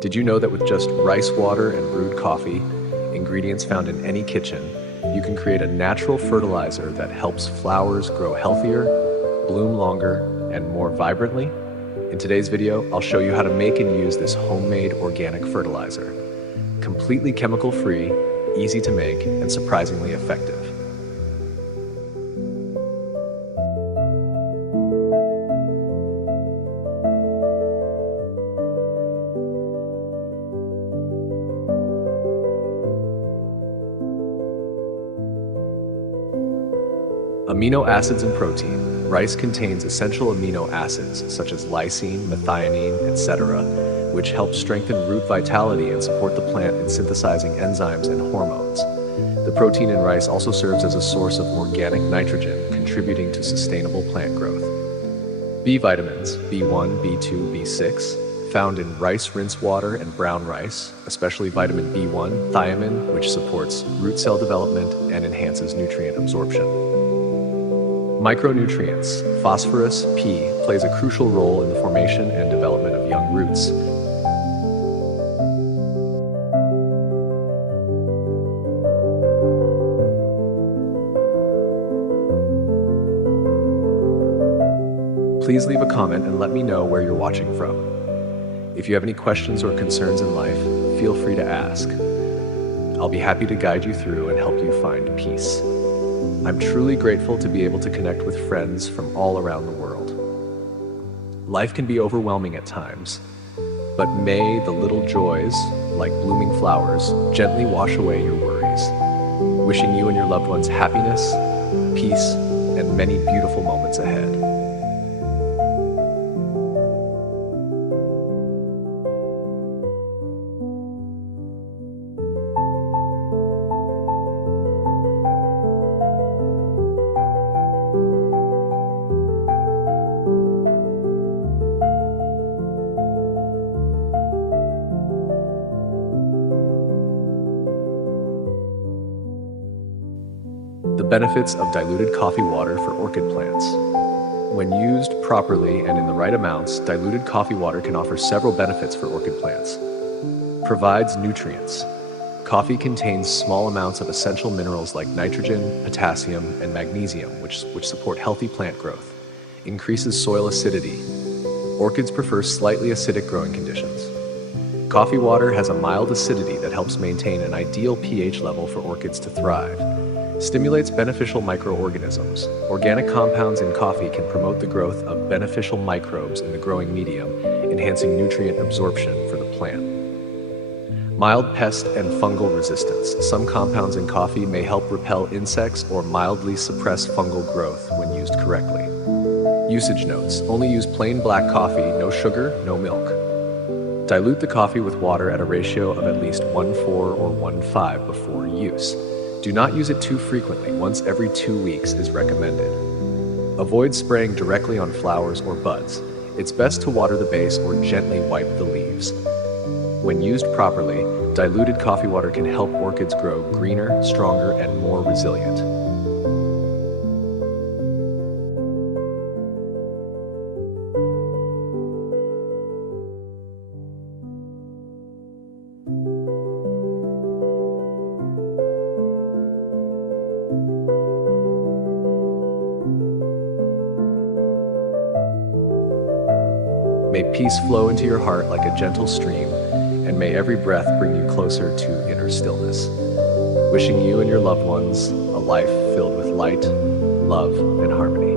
Did you know that with just rice water and brewed coffee, ingredients found in any kitchen, you can create a natural fertilizer that helps flowers grow healthier, bloom longer, and more vibrantly? In today's video, I'll show you how to make and use this homemade organic fertilizer. Completely chemical-free, easy to make, and surprisingly effective. Amino acids and protein. Rice contains essential amino acids such as lysine, methionine, etc., which help strengthen root vitality and support the plant in synthesizing enzymes and hormones. The protein in rice also serves as a source of organic nitrogen, contributing to sustainable plant growth. B vitamins, B1, B2, B6, found in rice rinse water and brown rice, especially vitamin B1, thiamine, which supports root cell development and enhances nutrient absorption. Micronutrients. Phosphorus, P, plays a crucial role in the formation and development of young roots. Please leave a comment and let me know where you're watching from. If you have any questions or concerns in life, feel free to ask. I'll be happy to guide you through and help you find peace. I'm truly grateful to be able to connect with friends from all around the world. Life can be overwhelming at times, but may the little joys, like blooming flowers, gently wash away your worries. Wishing you and your loved ones happiness, peace, and many beautiful moments ahead. The benefits of diluted coffee water for orchid plants. When used properly and in the right amounts, diluted coffee water can offer several benefits for orchid plants. Provides nutrients. Coffee contains small amounts of essential minerals like nitrogen, potassium, and magnesium, which support healthy plant growth. Increases soil acidity. Orchids prefer slightly acidic growing conditions. Coffee water has a mild acidity that helps maintain an ideal pH level for orchids to thrive. Stimulates beneficial microorganisms. Organic compounds in coffee can promote the growth of beneficial microbes in the growing medium, enhancing nutrient absorption for the plant. Mild pest and fungal resistance. Some compounds in coffee may help repel insects or mildly suppress fungal growth when used correctly. Usage notes. Only use plain black coffee, no sugar, no milk. Dilute the coffee with water at a ratio of at least 1:4 or 1:5 before use. Do not use it too frequently. Once every 2 weeks is recommended. Avoid spraying directly on flowers or buds. It's best to water the base or gently wipe the leaves. When used properly, diluted coffee water can help orchids grow greener, stronger, and more resilient. May peace flow into your heart like a gentle stream, and may every breath bring you closer to inner stillness. Wishing you and your loved ones a life filled with light, love, and harmony.